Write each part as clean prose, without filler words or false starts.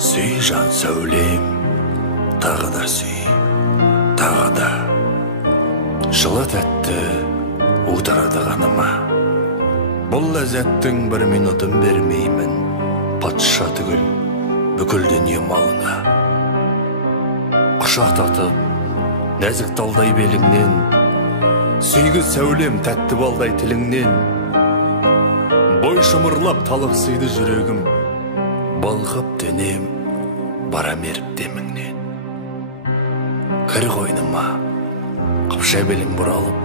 Сүй жан сәулем, тағы да сүй, тағы да. Жылы тәтті ұтарады қаныма. Бұл ләззәттің бір минутын бермеймін, патша түгіл бүкіл дүние малына. Құшақтатып, нәзік талдай беліңнен, сүйгі сәулем тәтті балдай тіліңнен. Бой шымырлап талық сыйды жүрегім, балқып денем бара меріп деміңнен. Кір қойныма қыпша белің бұралып,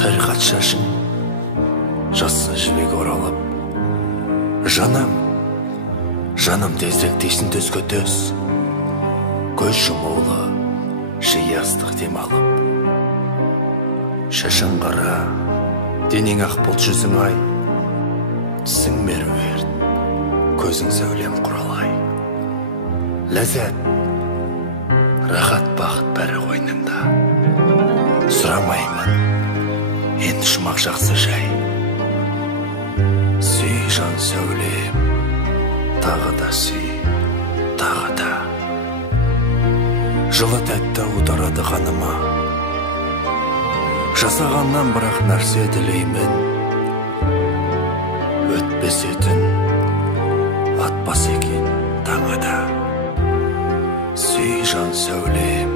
тарихат шашын жассын жібек оралып. Жаным, жаным тезірек тейсін төске төс, көз жұмулы жиі астық дем алып. Шашын қара, денең ақ бұлт жүзің ай, тісің меруерт, көзің сәулем құралай. Ләззат, рахат бақыт бәрі қойныңда. Сұрамаймын, енді жұмақ жақсы жай. Сүй жан сәулем, тағы да сүй, тағы да. Жылы тәтті ұтарады қаныма. Жасағаннан бірақ нәрсе тілеймін. Өтпес етін, атпас екен таңы да. Сүй жан сәулем,